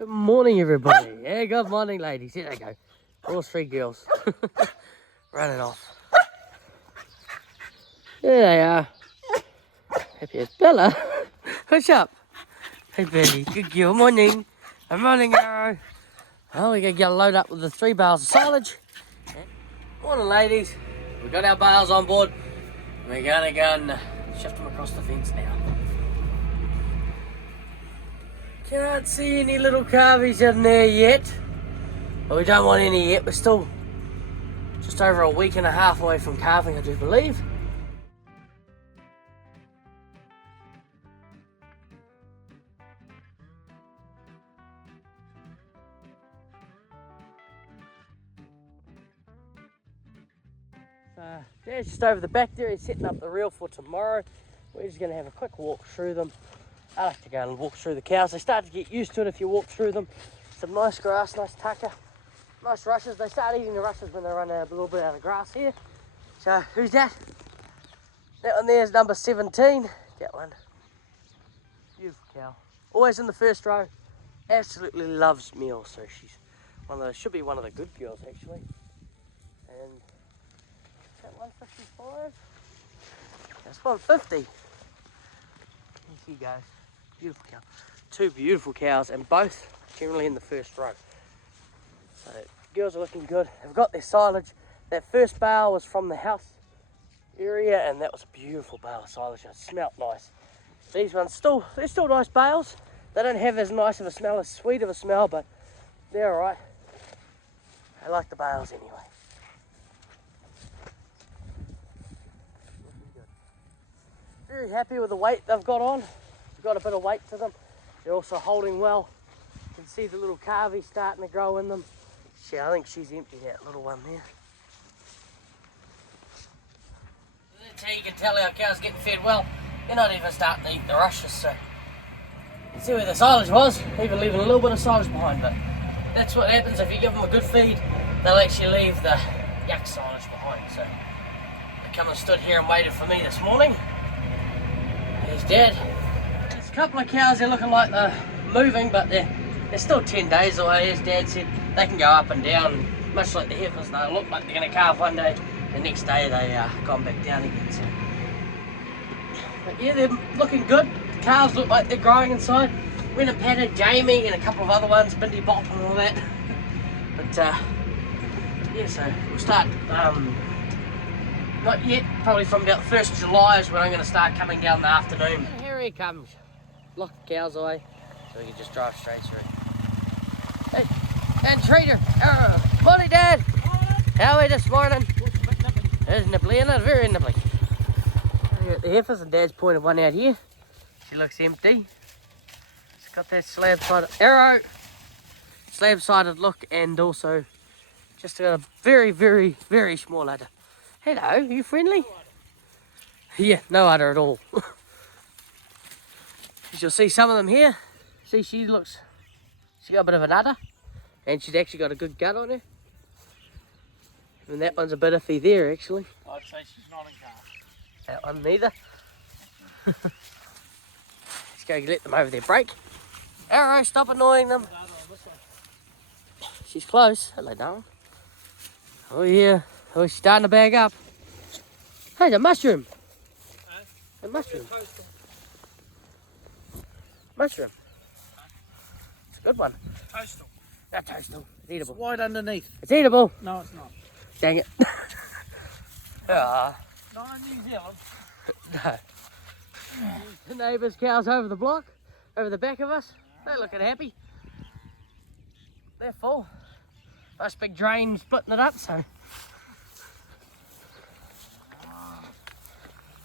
Good morning, everybody. Yeah, good morning, ladies. Here they go. All three girls. Running off. There they are. Happy as Bella. What's up? Hey, Betty. Good girl. Morning. Good morning, Arrow. Well, we're going to load up with the 3 bales of silage. Morning, ladies. We've got our bales on board. We're going to go and shift them across the fence now. Can't see any little calves in there yet. But we don't want any yet. We're still just over a week and a half away from calving, I do believe. Dad's just over the back there. He's setting up the reel for tomorrow. We're just going to have a quick walk through them. I like to go and walk through the cows. They start to get used to it if you walk through them. Some nice grass, nice tucker, nice rushes. They start eating the rushes when they run a little bit out of grass here. So who's that? That one there is number 17. That one. Beautiful cow. Always in the first row. Absolutely loves meal. So she's one of the, should be one of the good girls actually. And that 155. That's 150. Here she goes. Beautiful cow. 2 beautiful cows, and both generally in the first row. So girls are looking good. They've got their silage. That first bale was from the house area, and that was a beautiful bale of silage. It smelt nice. These ones they're still nice bales. They don't have as nice of a smell, as sweet of a smell, but they're alright. I like the bales anyway. Very happy with the weight they've got on. They've got a bit of weight to them. They're also holding well. You can see the little calves starting to grow in them. I think she's empty, that little one there. That's how you can tell our cow's getting fed well. They're not even starting to eat the rushes, so you can see where the silage was, even leaving a little bit of silage behind. But that's what happens if you give them a good feed. They'll actually leave the yuck silage behind. So they come and stood here and waited for me this morning. There's Dad. There's a couple of cows, they're looking like they're moving, but they're still 10 days away. As Dad said, they can go up and down, much like the heifers. They look like they're going to calve one day, the next day they gone back down again. So. But yeah, they're looking good. The calves look like they're growing inside. Went and patted Jamie and a couple of other ones, Bindi Bop and all that. But yeah, so we'll start. Not yet, probably from about 1st of July is when I'm going to start coming down in the afternoon. And here he comes. Lock the cows away so we can just drive straight through. Hey, and Trader. Morning, Dad. How are we this morning? There's nibbly in it, very nibbly. The heifers, and Dad's pointed one out here. She looks empty. It's got that slab-sided arrow, slab-sided look, and also just got a very, very, very small udder. Hello, are you friendly? Yeah, no udder at all. You'll see some of them here. See, she got a bit of an udder, and she's actually got a good gut on her. And that one's a bit iffy there, actually. I'd say she's not in calf. That one neither. Let's go let them over their break. Arrow, stop annoying them. She's close. Hello, darling. Oh yeah. Oh, she's starting to bag up. Hey, the mushroom. The mushroom. Mushroom. It's a good one. Toastal. Not toastal. It's eatable. It's white underneath. It's eatable. No, it's not. Dang it. Not in New Zealand. No. The neighbours' cows over the block, over the back of us. They're looking happy. They're full. Nice big drain splitting it up, so.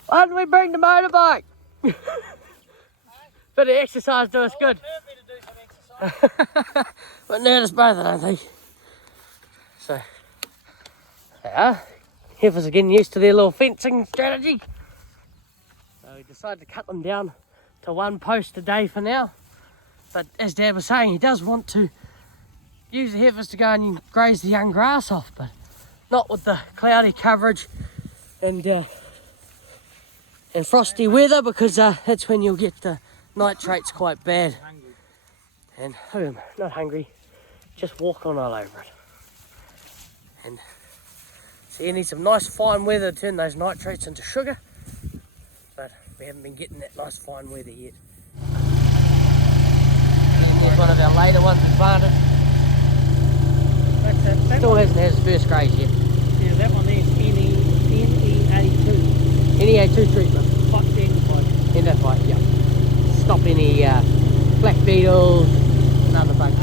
Why didn't we bring the motorbike? Bit of exercise do us good. But nervous both, I don't think. So, yeah, heifers are getting used to their little fencing strategy. So we decided to cut them down to 1 post a day for now. But as Dad was saying, he does want to use the heifers to go and graze the young grass off, but not with the cloudy coverage and frosty weather, because that's when you'll get the nitrates quite bad. And look at him, not hungry, just walking all over it. And see, you need some nice fine weather to turn those nitrates into sugar, but we haven't been getting that nice fine weather yet. Here's one of our later ones we planted. Still hasn't had his first graze yet. Yeah, that one is NEA2. NEA2 treatment. Hot endophyte. Endophyte, yeah. Stop any black beetles and other bugs.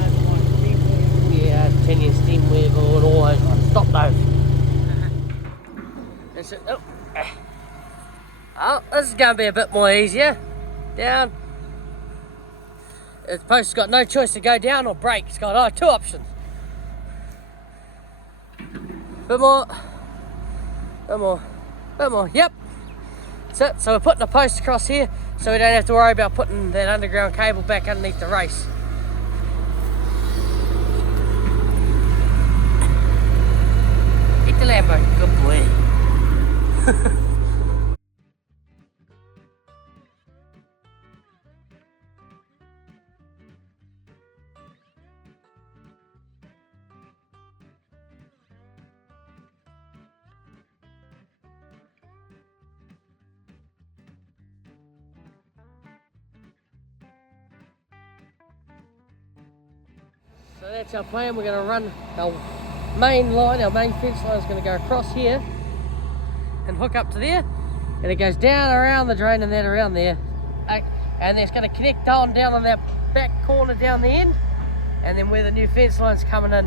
Yeah, 10-year stem weevil and all those ones. Stop those. That's it. Oh, this is going to be a bit more easier. Down. The post has got no choice to go down or break. It's got two options. Bit more. Bit more. Bit more. Yep. That's it. So we're putting a post across here so we don't have to worry about putting that underground cable back underneath the race. Eat the Lambo. Good boy. So that's our plan. We're going to run our main line, our main fence line is going to go across here and hook up to there, and it goes down around the drain and then around there, and it's going to connect down on that back corner down the end, and then where the new fence line's coming in,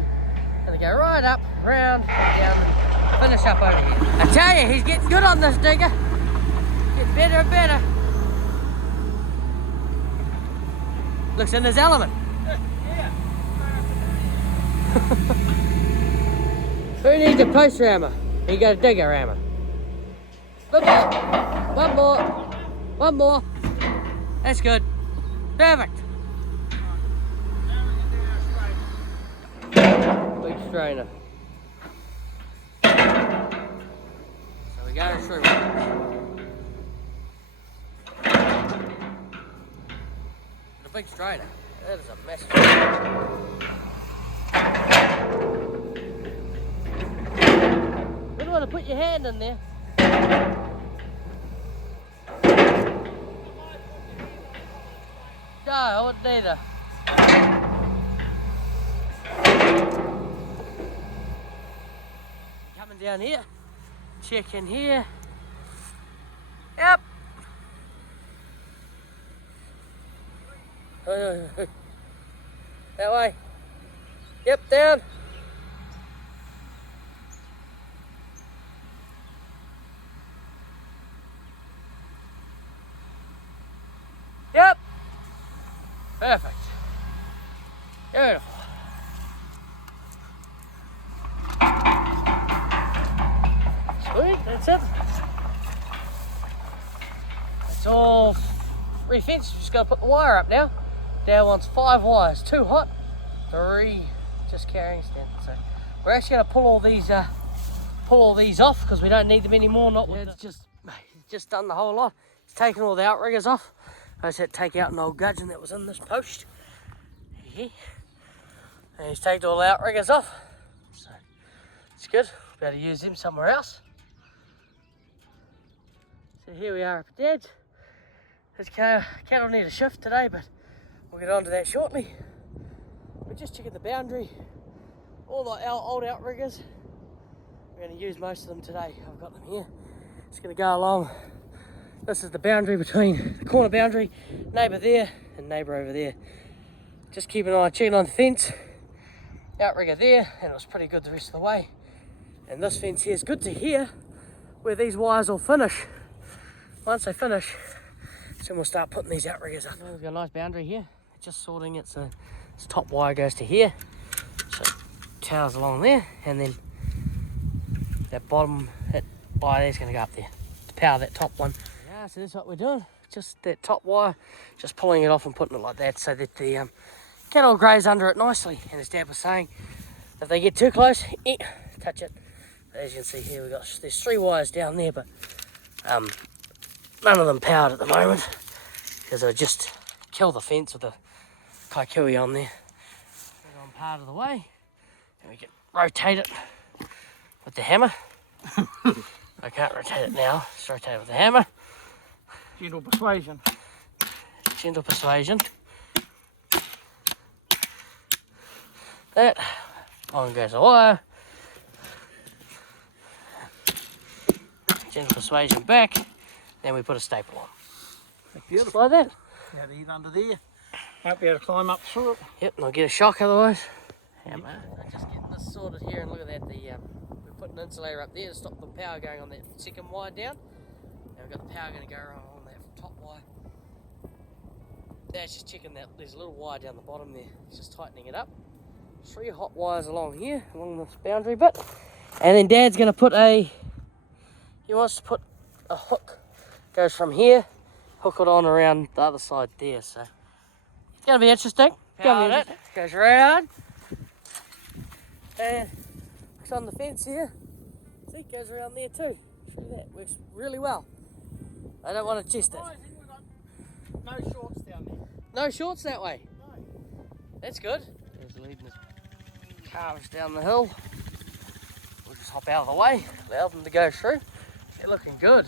and go right up, round, and down, and finish up over here. I tell you, he's getting good on this digger. Getting better and better. Looks in his element. Who needs a post rammer? You got a digger rammer. One more. One more. That's good. Perfect. Big strainer. So we got our through. The big strainer. That is a mess. You don't want to put your hand in there. No, I wouldn't either. Coming down here, check in here. Yep. That way. Yep, down. Yep. Perfect. Beautiful. Sweet, that's it. It's all re-fenced. Just gotta put the wire up now. Dad wants 5 wires, 2 hot, 3 just carrying stand. So we're actually gonna pull all these off because we don't need them anymore. Not with it's just done the whole lot. It's taken all the outriggers off. I just had to take out an old gudgeon that was in this post. Yeah. And he's taken all the outriggers off. So it's good. We'll be able to use them somewhere else. So here we are up at Dad's. This cattle need a shift today, but we'll get on to that shortly. We're just checking the boundary. All the old outriggers. We're going to use most of them today. I've got them here. Just going to go along. This is the boundary between the corner boundary, neighbour there and neighbour over there. Just keep an eye, checking on the fence. Outrigger there, and it was pretty good the rest of the way. And this fence here is good to here, where these wires will finish. Once they finish, then we'll start putting these outriggers up. We've got a nice boundary here. Just sorting it, so this top wire goes to here. So it towers along there, and then that bottom wire there is going to go up there to power that top one. Yeah, so that's what we're doing. Just that top wire, just pulling it off and putting it like that so that the cattle graze under it nicely. And as Dad was saying, if they get too close, touch it. But as you can see here, there's 3 wires down there, but none of them powered at the moment because they would just kill the fence with a Kiwi on there. Put it on part of the way, and we can rotate it with the hammer. I can't rotate it now, just rotate it with the hammer. Gentle persuasion. Gentle persuasion. That. On goes the wire. Gentle persuasion back. Then we put a staple on. That's beautiful. Just like that. Now to eat under there. Won't be able to climb up through it. Yep, and I'll get a shock otherwise. Hammer. I'm just getting this sorted here, and look at that. We're putting an insulator up there to stop the power going on that second wire down. And we've got the power going to go on that top wire. That's just checking that there's a little wire down the bottom there. It's just tightening it up. 3 hot wires along here, along this boundary bit. And then Dad's going to put he wants to put a hook. Goes from here, hook it on around the other side there. So it's going to be interesting. Goes around. And hooks on the fence here. See, it goes around there too. See that? Works really well. I don't want to test it. No shorts down there. No shorts that way? No. That's good. There's leading his calves down the hill. We'll just hop out of the way, allow them to go through. They're looking good.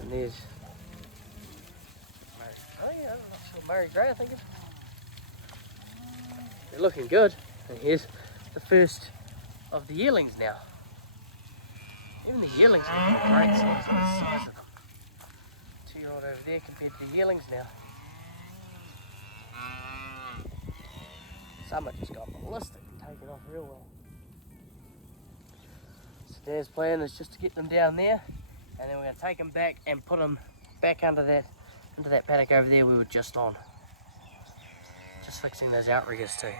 And there's I'm not sure, Murray Grey, I think it's. They're looking good. And here's the first of the yearlings now. Even the yearlings are great size. Look at the size of them. 2-year-old over there compared to the yearlings now. Some have just gone ballistic and taken off real well. So Dad's plan is just to get them down there, and then we're going to take them back and put them back into that paddock over there we were just on. Just fixing those outriggers too.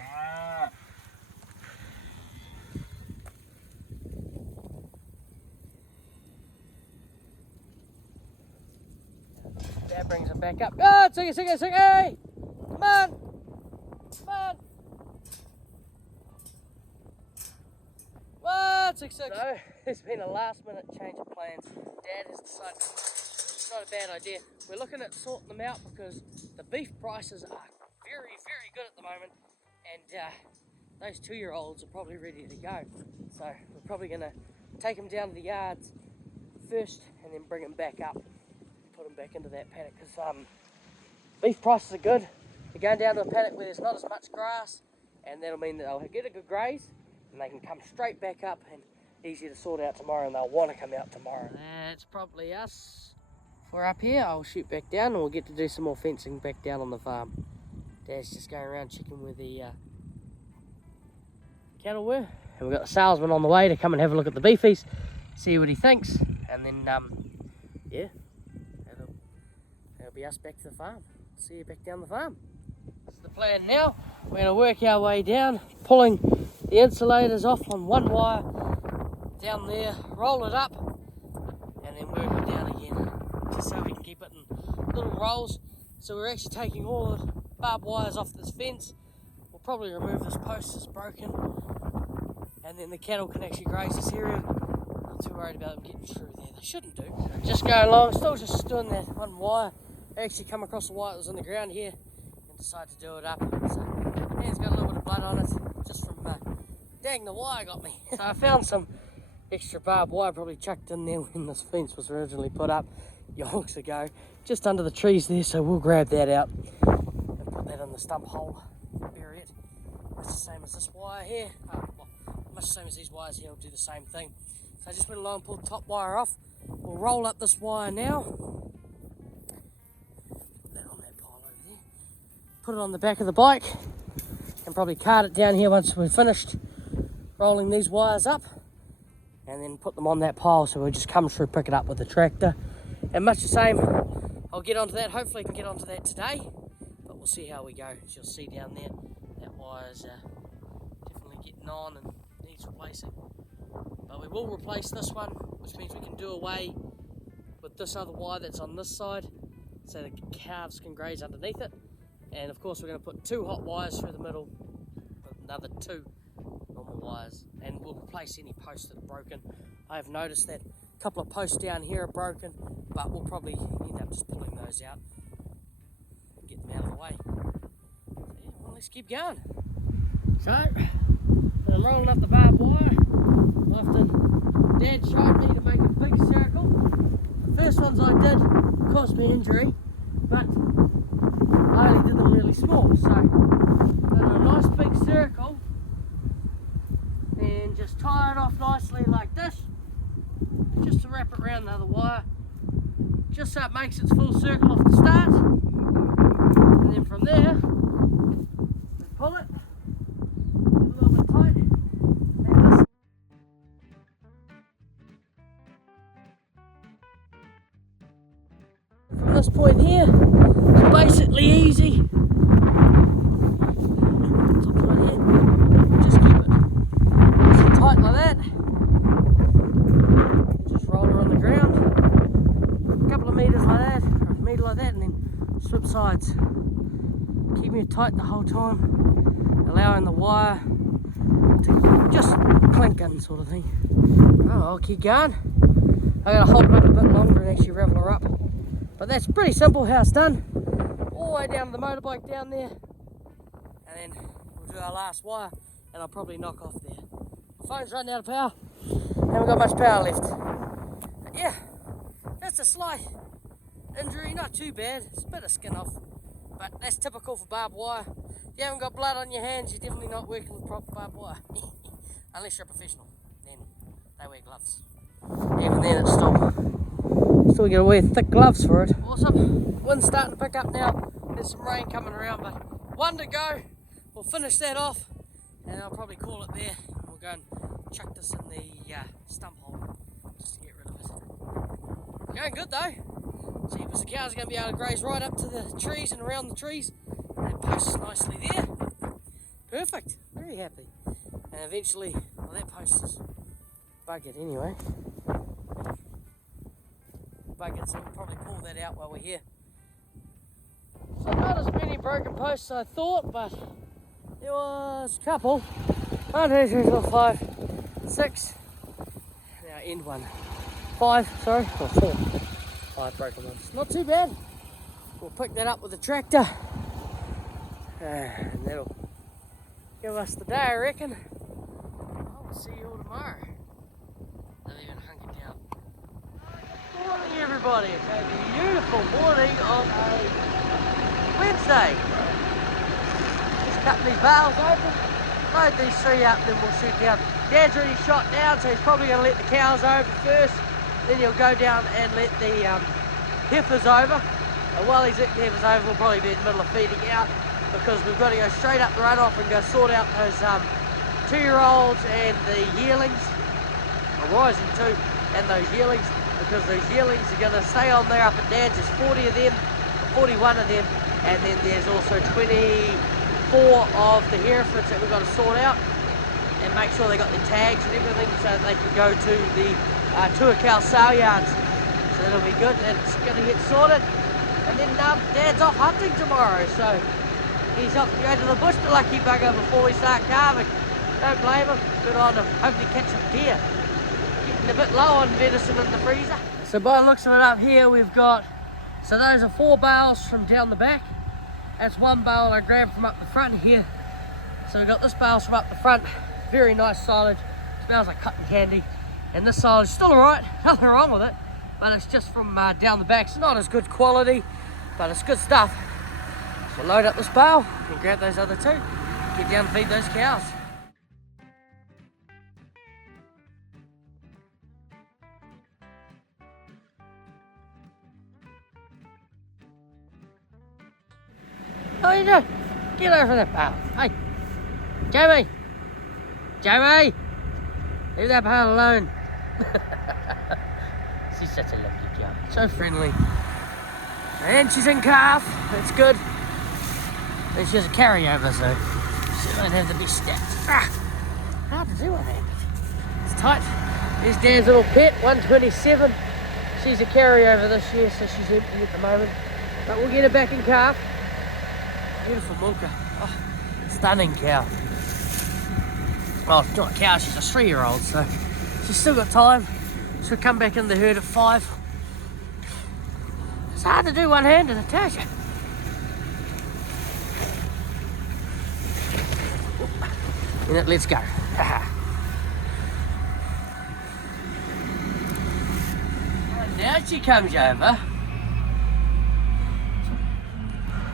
Dad brings them back up. Oh, take it, hey! Come on! Come on! 166. So, there's been a last minute change of plans. Dad has decided it's not a bad idea. We're looking at sorting them out because the beef prices are very, very good at the moment, and those 2-year-olds are probably ready to go. So we're probably going to take them down to the yards first and then bring them back up and put them back into that paddock because beef prices are good. They're going down to a paddock where there's not as much grass, and that'll mean that they'll get a good graze and they can come straight back up and easy to sort out tomorrow, and they'll want to come out tomorrow. That's probably us. If we're up here, I'll shoot back down and we'll get to do some more fencing back down on the farm. Dad's just going around checking where the cattle were, and we've got the salesman on the way to come and have a look at the beefies, see what he thinks, and then yeah, that'll be us back to the farm. See you back down the farm. That's the plan now. We're going to work our way down, pulling the insulators off on one wire down there, roll it up, and then work it down again, just so we can keep it in little rolls. So we're actually taking all the barbed wires off this fence. We'll probably remove this post that's broken, and then the cattle can actually graze this area. Not too worried about them getting through there. They shouldn't do. Just going along, still just doing that one wire. I actually come across the wire that was on the ground here and decided to do it up. So yeah, it's got a little bit of blood on it, just from dang, the wire got me. So I found some extra barbed wire probably chucked in there when this fence was originally put up yonks ago, just under the trees there, so we'll grab that out and put that in the stump hole, bury it. It's the same as this wire here, well, much the same as these wires here, will do the same thing. So I just went along and pulled the top wire off. We'll roll up this wire now, put that on that pile over there, put it on the back of the bike, and probably cart it down here once we're finished rolling these wires up, and then put them on that pile, so we'll just come through, pick it up with the tractor. And much the same, I'll get onto that. Hopefully I can get onto that today, but we'll see how we go. As you'll see down there, that wire's definitely getting on and needs replacing. But we will replace this one, which means we can do away with this other wire that's on this side, so the calves can graze underneath it. And of course we're going to put 2 hot wires through the middle, with another 2 normal wires, and we'll replace any posts that are broken. I have noticed that a couple of posts down here are broken, but we'll probably end up just pulling those out out of the way. So yeah, well, let's keep going. So, I'm rolling up the barbed wire. Often Dad showed me to make a big circle. The first ones I did caused me injury, but I only did them really small. So, a nice big circle, and just tie it off nicely like this, just to wrap it around the other wire, just so it makes its full circle off the start, and then from there, we pull it, get a little bit tight, and listen. From this point here, it's basically easy. Just keep it nice and tight like that. Just roll her on the ground, a couple of meters like that, or a meter like that, and then swip sides. Keeping it tight the whole time, allowing the wire to just clink in, sort of thing. Oh, I'll keep going. I gotta hold it up a bit longer and actually revel her up. But that's pretty simple how it's done. All the way down to the motorbike down there, and then we'll do our last wire, and I'll probably knock off there. My phone's running out of power, haven't got much power left. But yeah, that's a slight injury, not too bad. It's a bit of skin off, but that's typical for barbed wire. If you haven't got blood on your hands, you're definitely not working with proper barbed wire. Unless you're a professional, then they wear gloves. Even then, it's still got to wear thick gloves for it. Awesome. Wind's starting to pick up now. There's some rain coming around, but one to go. We'll finish that off, and I'll probably call it there. We'll go and chuck this in the stump hole just to get rid of it. Going good though. See, because the cows are going to be able to graze right up to the trees and around the trees. And it posts nicely there. Perfect. Very happy. And eventually, well, that post is buggered anyway. Bucket, so we'll probably pull that out while we're here. So not as many broken posts as I thought, but there was a couple. 1, 2, 3, 4, 5, 6. Now end one. 5, sorry, or 4. 5 broken ones. Not too bad. We'll pick that up with the tractor. And that'll give us the day, I reckon. I'll see you all tomorrow. Not even hunkered down. Good morning, everybody. It's a beautiful morning on a Wednesday. Just cutting these bales open, load these 3 up, and then we'll shoot down. Dad's already shot down, so he's probably going to let the cows over first. Then he'll go down and let the heifers over. And while he's letting the heifers over, we'll probably be in the middle of feeding out, because we've got to go straight up the runoff and go sort out those 2-year-olds and the yearlings, or rising 2, and those yearlings, because those yearlings are going to stay on there up at Dad's. There's 40 of them, or 41 of them, and then there's also 24 of the Herefords that we've got to sort out and make sure they got their tags and everything, so that they can go to the Tuakau sale yards. So that'll be good. It's going to get sorted, and then Dad's off hunting tomorrow, so he's off to go to the bush, the lucky bugger, before we start calving. Don't blame him. Good on him. Hopefully catch some deer. Getting a bit low on venison in the freezer. So by the looks of it up here, we've got, so those are 4 bales from down the back. That's 1 bale I grabbed from up the front here. So we've got this bale from up the front. Very nice silage. Smells like cotton candy. And this silage is still alright. Nothing wrong with it. But it's just from down the back. It's not as good quality, but it's good stuff. So load up this bale and grab those other 2. Get down and feed those cows. How you doing? Get over there, pal. Hey, Jamie! Jamie! Leave that pal alone. She's such a lovely cow. So friendly. And she's in calf. That's good. And she has a carryover, so she won't have the best stats. Hard to do, I think. It's tight. There's Dan's little pet, 127. She's a carryover this year, so she's empty at the moment. But we'll get her back in calf. Beautiful milker. Oh, stunning cow. Well, it's not a cow, she's a 3-year-old, so she's still got time. She'll come back in the herd at 5. It's hard to do one-handed, I tell you. minute, let's go. Now she comes over.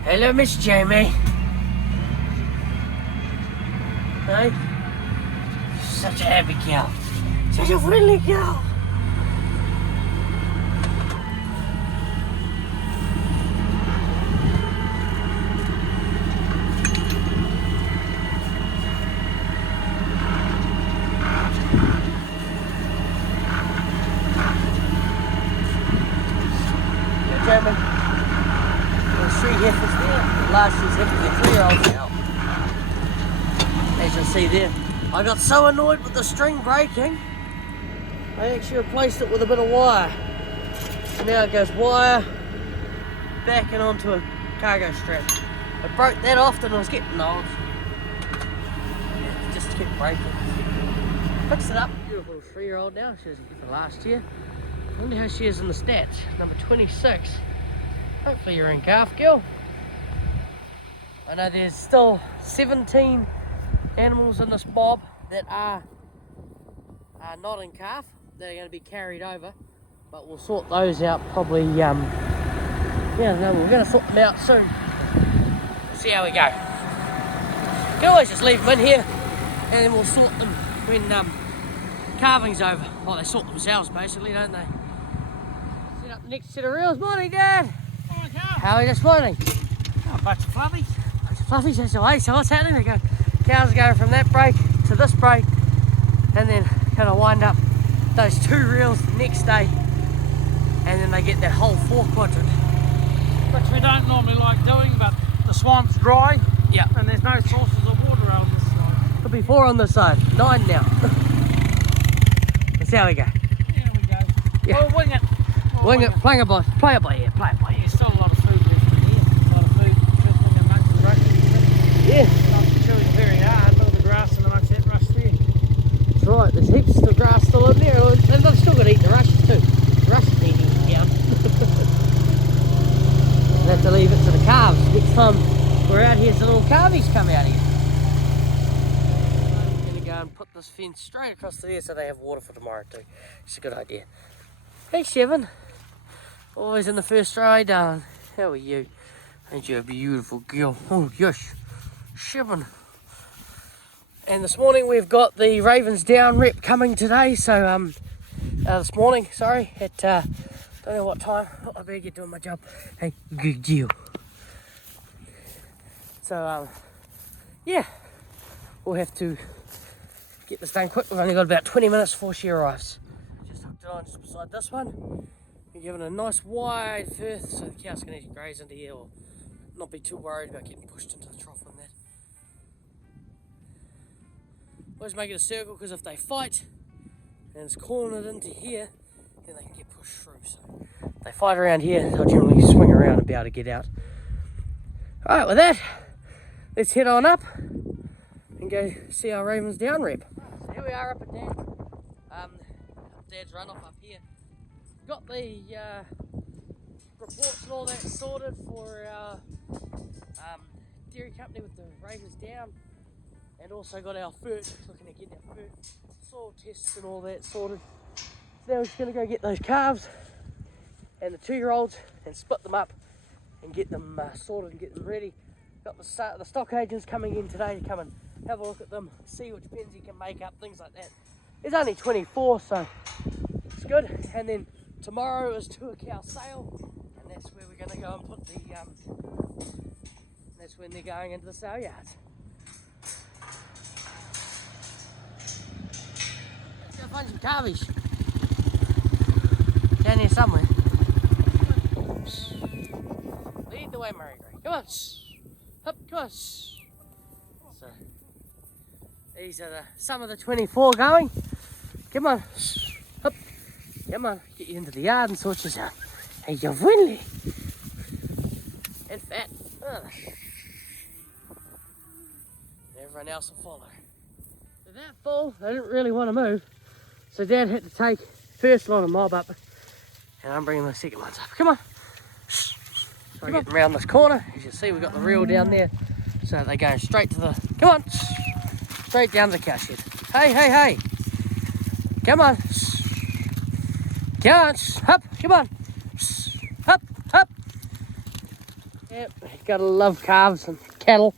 Hello, Miss Jamie. Hey? Such a happy cow. Such a friendly cow. Jamie. There's 3 heifers there. The last 2 heifers, they're 3-year-olds now. As you'll see there. I got so annoyed with the string breaking, I actually replaced it with a bit of wire. So now it goes wire back and onto a cargo strap. I broke that off and I was getting old. Yeah, it just kept breaking. Fixed it up. Beautiful 3-year-old now. She was a heifer last year. I wonder how she is in the stats. Number 26. Hopefully you're in calf, girl. I know there's still 17 animals in this mob that are not in calf. They're going to be carried over, but we'll sort those out probably. Yeah, no, we're going to sort them out soon. See how we go. You can always just leave them in here, and then we'll sort them when calving's over. Well, they sort themselves basically, don't they? Set up the next set of reels. Morning, Dad. Morning, cow. How are you this morning? Oh, a bunch of fluffies. Fluffies, that's the way. So what's happening? They go, cows are going from that break to this break, and then kind of wind up those 2 reels the next day, and then they get that whole 4 quadrant. Which we don't normally like doing, but the swamp's dry. Yeah. And there's no sources of water around this side. Could be 4 on this side. 9 now. Let's see how we go. Here we go. Yeah. We'll wing it. Wing it, play it by ear, play it by ear. There's still a lot of food left in here. A lot of food dribbling amongst the brush. Yeah. Not chewing very hard. Look at the grass in amongst that rush there. That's right, there's heaps of grass still in there. They've still got to eat the rushes too. The rush is eating it down. We'll have to leave it to the calves. Next time we're out here, so little calvies come out here. I'm going to go and put this fence straight across to there so they have water for tomorrow too. It's a good idea. Hey, Shevin. Always in the first row, darling. How are you? Ain't you a beautiful girl? Oh, yes. Shevin. And this morning we've got the Ravens down rep coming today. So, this morning, sorry, at, don't know what time. Oh, I better get doing my job. Hey, good deal. So, yeah, we'll have to get this done quick. We've only got about 20 minutes before she arrives. Just hooked it on just beside this one. We're giving it a nice wide firth so the cows can actually graze into here or not be too worried about getting pushed into the trough on that. Always make it a circle because if they fight and it's cornered into here, then they can get pushed through. So if they fight around here, they'll generally swing around and be able to get out. Alright, with that, let's head on up and go see our Ravens down rep. So here we are up at Dad's. Dad's runoff up here. Got the reports and all that sorted for our dairy company with the Ravens down, and also got our FERT, looking at getting our FERT soil tests and all that sorted. So now we're just going to go get those calves and the 2-year-olds and split them up and get them sorted and get them ready. Got the stock agents coming in today to come and have a look at them, see which pens he can make up, things like that. There's only 24, so it's good. And then tomorrow is Tuakau sale, and that's where we're going to go and put the, that's when they're going into the sale yards. Let's go find some calves down here somewhere. Lead the way, Murray Gray. Come on. Up, come on. So, these are some of the 24 going. Come on. Up. Come on. Get you into the yard and sort yourself out. Hey, you're friendly. And fat. Ugh. Everyone else will follow. So that full, they didn't really want to move. So Dad had to take first lot of mob up, and I'm bringing the second ones up. Come on. So we're getting around this corner. As you see, we've got the reel down there. So they're going straight to the, come on. Straight down to the cow shed. Hey, hey, hey. Come on. Come on. Up. Come on. Up. Up. Yep. Gotta love calves and cattle.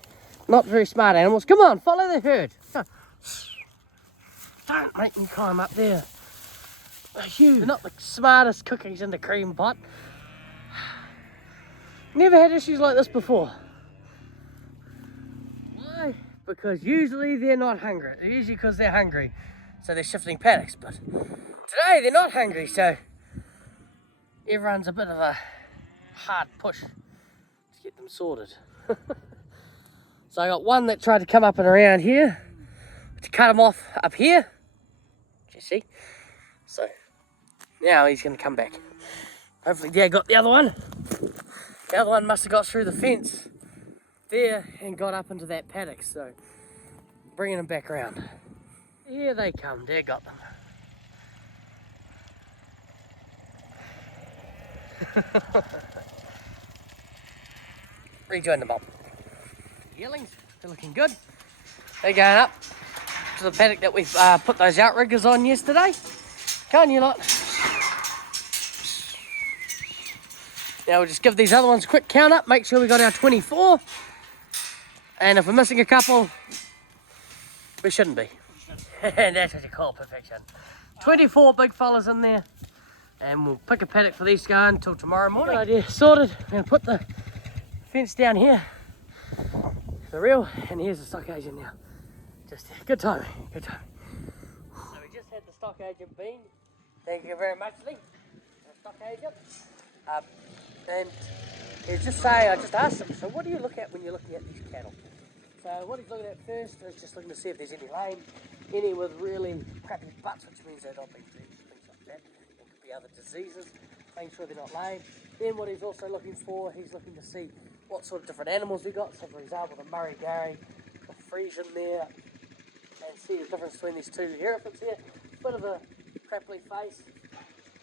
Not very smart animals. Come on. Follow the herd. Don't make me climb up there. They're not the smartest cookies in the cream pot. Never had issues like this before. Why? Because usually they're not hungry. Usually because they're hungry. So they're shifting paddocks. But today they're not hungry. So everyone's a bit of a hard push to get them sorted. So I got one that tried to come up and around here. To cut him off up here. You see? So now he's going to come back. Hopefully Dad got the other one. The other one must have got through the fence there and got up into that paddock. So bringing them back around. Here they come. Dad got them. Rejoin the mob. Yearlings, they're looking good. They're going up to the paddock that we've put those outriggers on yesterday. Come on, you lot. Now we'll just give these other ones a quick count up, make sure we got our 24. And if we're missing a couple, we shouldn't be. And that's what you call perfection. 24 big fellas in there. And we'll pick a paddock for these to go until tomorrow morning. Good idea, sorted. I'm going to put the fence down here. The reel, and here's the stock agent now. Just good timing, good timing. So we just had the stock agent bean. Thank you very much, Lee. The stock agent. And he was just saying, I just asked him, so what do you look at when you're looking at these cattle? So what he's looking at first is just looking to see if there's any lame, any with really crappy butts, which means they're not being fed, things like that. There could be other diseases, making sure they're not lame. Then what he's also looking for, he's looking to see what sort of different animals we got. So for example, the Murray Gary, the Friesian there, and see the difference between these two Herefords here. Bit of a crapply face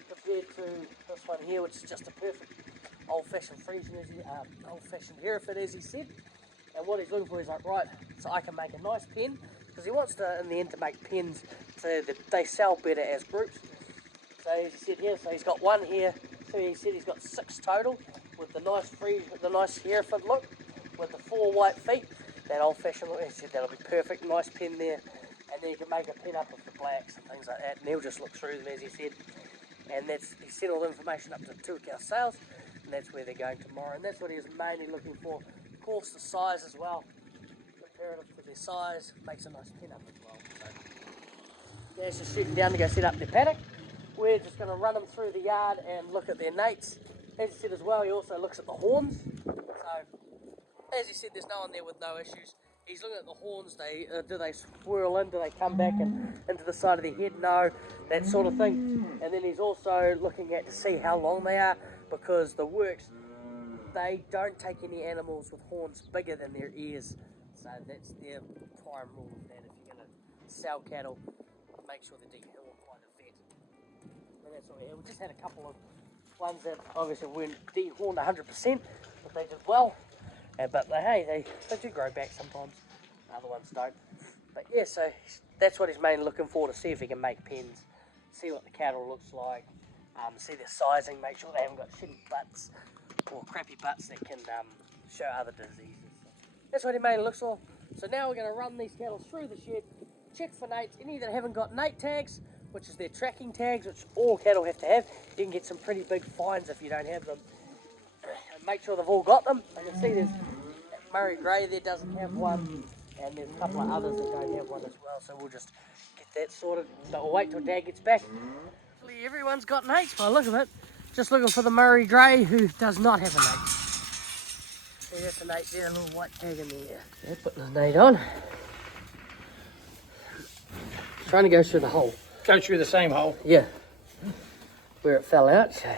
compared to this one here, which is just a perfect old-fashioned Friesian, old-fashioned Hereford, as he said. And what he's looking for is like, right, so I can make a nice pen, because he wants to, in the end, to make pens so that they sell better as groups. So as he said here, so he's got one here. So he said he's got 6 total with the nice the nice Hereford look, with the 4 white feet. That old-fashioned look, he said that'll be perfect, nice pen there. And then you can make a pen up with the blacks and things like that, and he'll just look through them, as he said. And he sent all the information up to Tuakau sales, and that's where they're going tomorrow. And that's what he was mainly looking for. Of course, the size as well. Comparative to their size, makes a nice pen up as well. So, yeah, just shooting down to go set up their paddock. We're just going to run them through the yard and look at their nates. As he said as well, he also looks at the horns. So, as he said, there's no one there with no issues. He's looking at the horns. Do they swirl in? Do they come back and into the side of their head? No, that sort of thing. And then he's also looking at to see how long they are, because the works, they don't take any animals with horns bigger than their ears. So that's their prime rule of that. If you're going to sell cattle, make sure they're dehorned by the vet. And that's what we had. We just had a couple of ones that obviously weren't dehorned 100%, but they did well. But hey, they do grow back sometimes. Other ones don't. But yeah, so that's what he's mainly looking for, to see if he can make pens, see what the cattle looks like, see their sizing, make sure they haven't got shitty butts or crappy butts that can show other diseases. That's what he mainly looks for. So now we're going to run these cattle through the shed, check for nates, any that haven't got nate tags, which is their tracking tags, which all cattle have to have. You can get some pretty big fines if you don't have them. And make sure they've all got them. I can see there's Murray Grey there doesn't have one, and there's a couple of others that don't have one as well, so we'll just get that sorted. But we'll wait till Dad gets back. Actually, everyone's got nates by the look of it. Just looking for the Murray Grey, who does not have a nate. See, that's a nate there, a little white tag in there. Yeah, putting his nate on. Trying to go through the hole. Go through the same hole? Yeah. Where it fell out, so.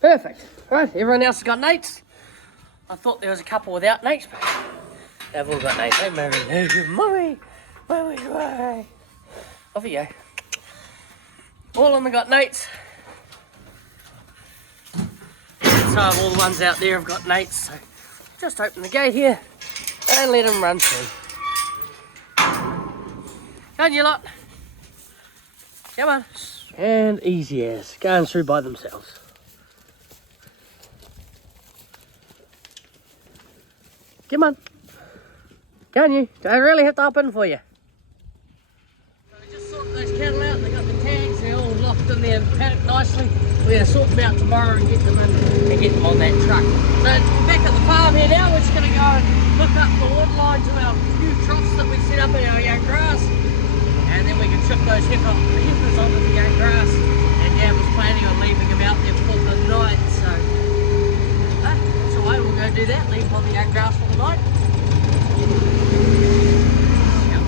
Perfect. Right, everyone else has got nates. I thought there was a couple without nates, but they've all got nates. Hey, Murray, Murray. Off you go. All of them got nates. So all the ones out there have got nates. So just open the gate here and let them run through. Done you lot. Come on. And easy as, going through by themselves. Come on. Can you? I really have to hop in for you. So we just sorted those cattle out. They got the tags. They're all locked in there paddock nicely. We're going to sort them out tomorrow and get them in and get them on that truck. So we're back at the farm here now. We're just going to go and hook up the waterline to our few troughs that we set up in our young grass. And then we can shift those heifers onto the young grass. And Dad was planning on leaving them out there for the night. So that's all right. We'll go do that. Leave them on the young grass for the night.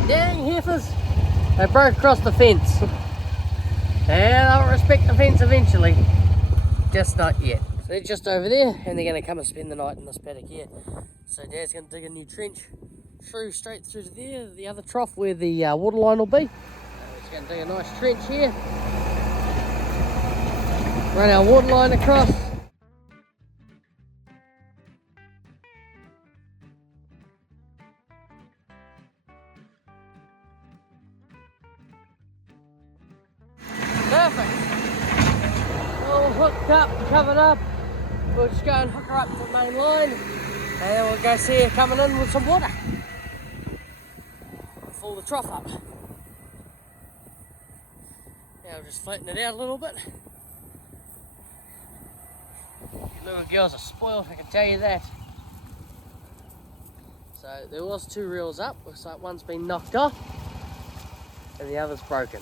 Dang heifers, they broke across the fence. And I'll respect the fence eventually, just not yet. So they're just over there and they're going to come and spend the night in this paddock here. So Dad's going to dig a new trench straight through to there, the other trough where the waterline will be. He's going to dig a nice trench here. Run our waterline across. Perfect. All hooked up, covered up. We'll just go and hook her up to the main line and then we'll go see her coming in with some water. Fill the trough up. Now we'll just flatten it out a little bit. Little girls are spoiled, I can tell you that. So there was 2 reels up, looks like one's been knocked off and the other's broken.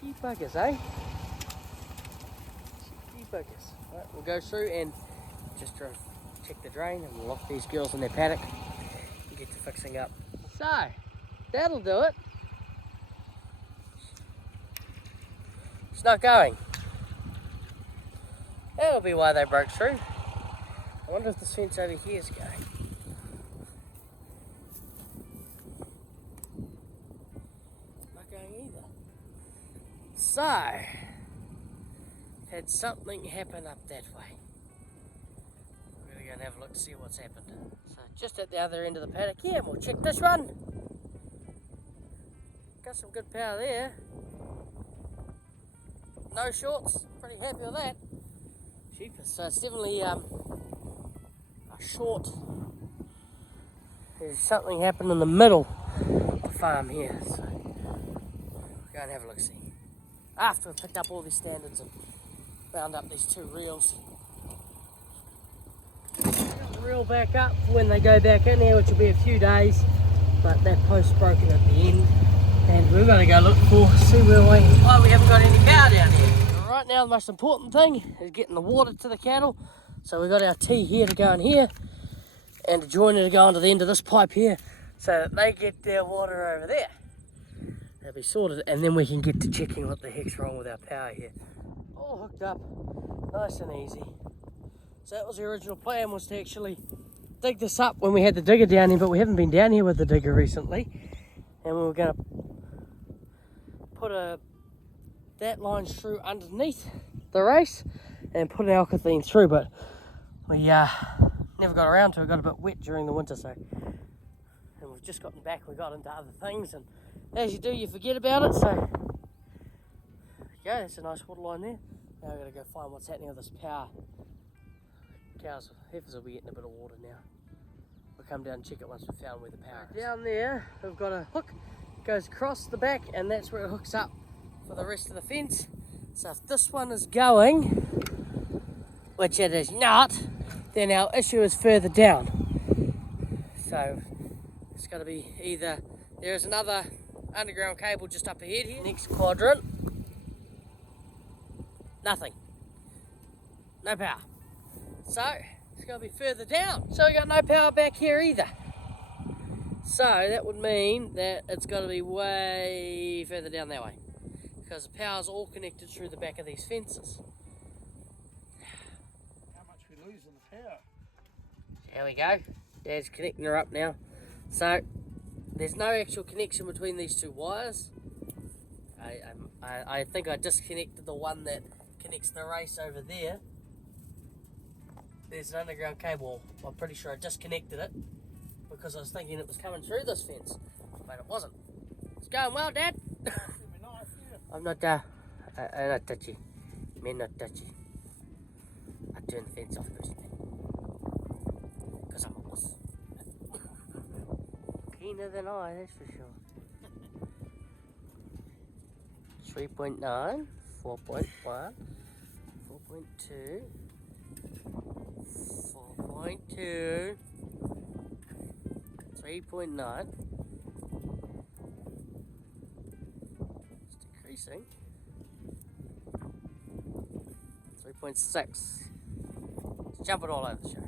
Cheeky buggers, eh? Cheeky buggers. Right, we'll go through and just check the drain and we'll lock these girls in their paddock and get to fixing up. So, that'll do it. It's not going. That'll be why they broke through. I wonder if this fence over here is going. Not going either. So, had something happen up that way. We're going to go and have a look to see what's happened. So, just at the other end of the paddock here, and we'll check this one. Got some good power there. No shorts, pretty happy with that. Cheapest, so it's definitely a short. There's something happened in the middle of the farm here. So, we'll go and have a look see. After we've picked up all these standards and round up these 2 reels. Got the reel back up for when they go back in here, which will be a few days, but that post's broken at the end and we've got to go look for, see why we haven't got any power down here. Right now the most important thing is getting the water to the cattle, so we've got our T here to go in here and the joiner to go onto the end of this pipe here so that they get their water over there. They'll be sorted and then we can get to checking what the heck's wrong with our power here. All hooked up, nice and easy. So that was the original plan, was to actually dig this up when we had the digger down here, but we haven't been down here with the digger recently. And we were going to put that line through underneath the race and put an alkathene through, but we never got around to it. It got a bit wet during the winter, so, and we've just gotten back, we got into other things, and as you do, you forget about it. So yeah, that's a nice water line there. Now we've got to go find what's happening with this power. Heifers will be getting a bit of water now. We'll come down and check it once we've found where the power is. Down there we've got a hook, goes across the back, and that's where it hooks up for the rest of the fence. So if this one is going, which it is not, then our issue is further down. So it's got to be either, there is another underground cable just up ahead here. Next quadrant, nothing, no power. So it's going to be further down. So we got no power back here either. So that would mean that it's got to be way further down that way, because the power's all connected through the back of these fences. How much we lose on the power? There we go. Dad's connecting her up now. So there's no actual connection between these 2 wires. I think I disconnected the one that connects the race over there. There's an underground cable. I'm pretty sure I disconnected it because I was thinking it was coming through this fence, but it wasn't. It's going well, Dad? I'm not touchy. Me not touchy. I turn the fence off first. Because I'm a boss. Keener than I, that's for sure. 3.9, 4.1, 4.2, 4.2, 3.9. It's decreasing. 3.6. It's jumping all over the show.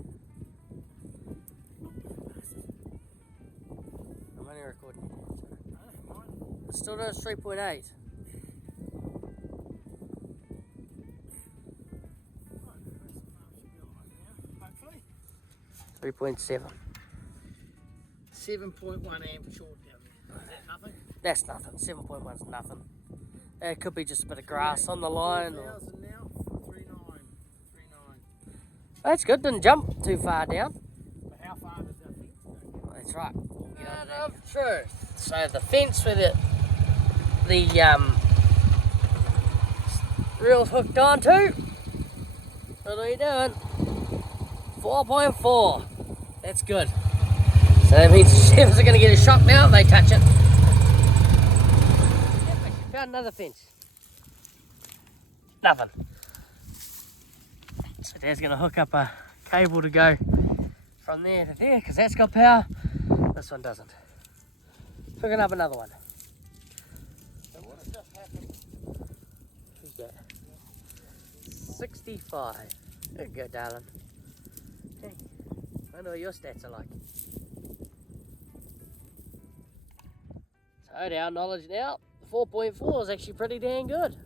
I'm only recording. It still does 3.8. 3.7. 7.1 amp short down there. Is that nothing? That's nothing. 7.1 is nothing. It could be just a bit of grass on the line. Or... 4,000 now. 39. That's good. Didn't jump too far down. But how far does that fence go? That's right. True. So the fence with it, the reel's hooked onto. What are we doing? 4.4. That's good. So that means the shepherds are going to get a shock now if they touch it. Yep, I found another fence. Nothing. So Dad's going to hook up a cable to go from there to there because that's got power. This one doesn't. Hooking up another one. So what has just happened? Who's that? 65. There you go, darling. Hey, I know what your stats are like. So to our knowledge now, 4.4 is actually pretty dang good.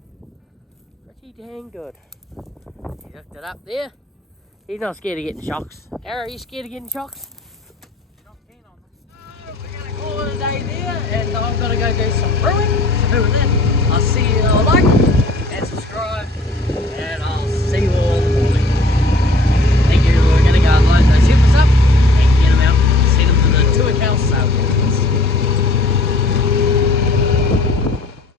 Pretty dang good. He hooked it up there. He's not scared of getting shocks. Arrow, are you scared of getting shocks? Not keen on them. We're going to call it a day there, and I'm going to go do some brewing. So with that, I'll see you, like and subscribe, and I'll see you all